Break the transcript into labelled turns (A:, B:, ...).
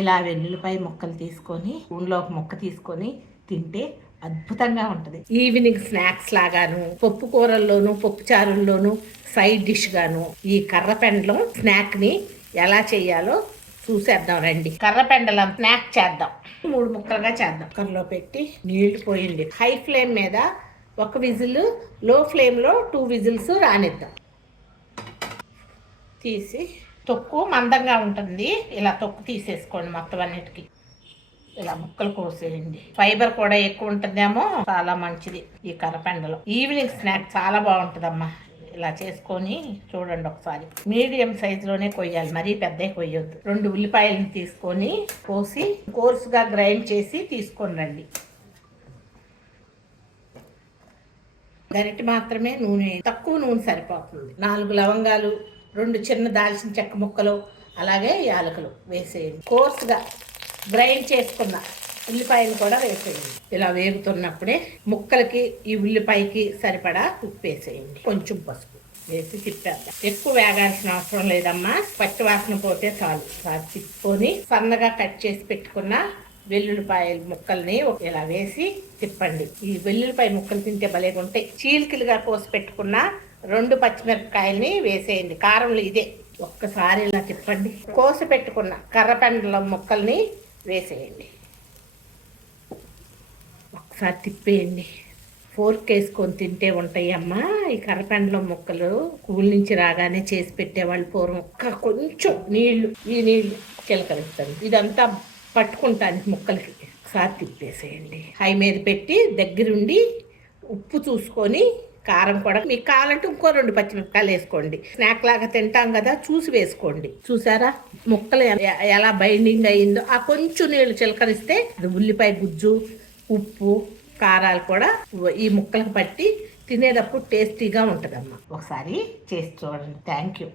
A: ఇలా వెల్లుల్లిపాయ ముక్కలు తీసుకొని ఊళ్ళో ఒక ముక్క తీసుకొని తింటే అద్భుతంగా ఉంటుంది. ఈవినింగ్ స్నాక్స్ లాగాను పప్పు కూరల్లోను పప్పు చారుల్లోను సైడ్ డిష్ గాను ఈ కర్రపెండలం స్నాక్ని ఎలా చేయాలో చూసేద్దాం రండి. కర్రపెండలం స్నాక్ చేద్దాం. మూడు ముక్కలుగా చేద్దాం. కర్రలో పెట్టి నీళ్ళు పోయండి. హై ఫ్లేమ్ మీద ఒక విజిల్లో ఫ్లేమ్లో టూ విజిల్స్ రానిద్దాం. తీసి తొక్కు మందంగా ఉంటుంది. ఇలా తొక్కు తీసేసుకోండి మొత్తం అన్నిటికీ. ఇలా ముక్కలు కోసేయండి. ఫైబర్ కూడా ఎక్కువ ఉంటుందేమో చాలా మంచిది ఈ కరపెండలో ఈవినింగ్ స్నాక్ చాలా బాగుంటుందమ్మా. ఇలా చేసుకొని చూడండి ఒకసారి. మీడియం సైజులోనే కొయ్యాలి మరీ పెద్ద కొయ్యొద్దు. రెండు ఉల్లిపాయలను తీసుకొని కోసి కోర్సుగా గ్రైండ్ చేసి తీసుకొని రండి. గరిటె మాత్రమే నూనె తక్కువ నూనె సరిపోతుంది. నాలుగు లవంగాలు రెండు చిన్న దాల్చిన చెక్క ముక్కలు అలాగే యాలకులు వేసేయండి. కోర్సుగా గ్రైండ్ చేసుకున్న ఉల్లిపాయలు కూడా వేసేయండి. ఇలా వేగుతున్నప్పుడే ముక్కలకి ఈ ఉల్లిపాయకి సరిపడా ఉప్పు వేసేయండి. కొంచెం పసుపు వేసి తిప్పేద్దాం. ఎక్కువ వేగాల్సిన అవసరం లేదమ్మా. పచ్చి వాసన పోతే చాలు. చాలు తిప్పుకొని సన్నగా కట్ చేసి పెట్టుకున్న వెల్లుల్లిపాయ ముక్కల్ని ఇలా వేసి తిప్పండి. ఈ వెల్లుల్లిపాయ ముక్కలు తింటే భలేగా ఉంటాయి చీలికలుగా కోసి పెట్టుకున్న రెండు పచ్చిమిరపకాయల్ని వేసేయండి. కారంలో ఇదే. ఒక్కసారి ఇలా తిప్పండి. కోసి పెట్టుకున్న కర్రపెండల ముక్కల్ని వేసేయండి. ఒకసారి తిప్పేయండి. ఫోర్క్ వేసుకొని తింటే ఉంటాయి అమ్మా ఈ కర్రపెండల ముక్కలు కూల్ నుంచి రాగానే చేసి పెట్టేవాళ్ళు పూర్వం ఒక్క కొంచెం నీళ్ళు ఈ నీళ్ళు చిలకరిస్తాను ఇదంతా పట్టుకుంటాను ముక్కలకి. ఒకసారి తిప్పేసేయండి. హై మీద పెట్టి దగ్గరుండి ఉప్పు చూసుకొని కారం కూడా మీకు కావాలంటే ఇంకో రెండు పచ్చిమిరపకాయలు వేసుకోండి. స్నాక్ లాగా తింటాం కదా చూసి వేసుకోండి. చూసారా? ముక్కలు ఎలా బైండింగ్ అయ్యిందో ఆ కొంచెం నీళ్ళు చిలకరిస్తే అది ఉల్లిపాయ గుజ్జు ఉప్పు కారాలు కూడా ఈ ముక్కలకు పట్టి తినేటప్పుడు టేస్టీగా ఉంటుందమ్మా. ఒకసారి చేసి చూడండి. Thank you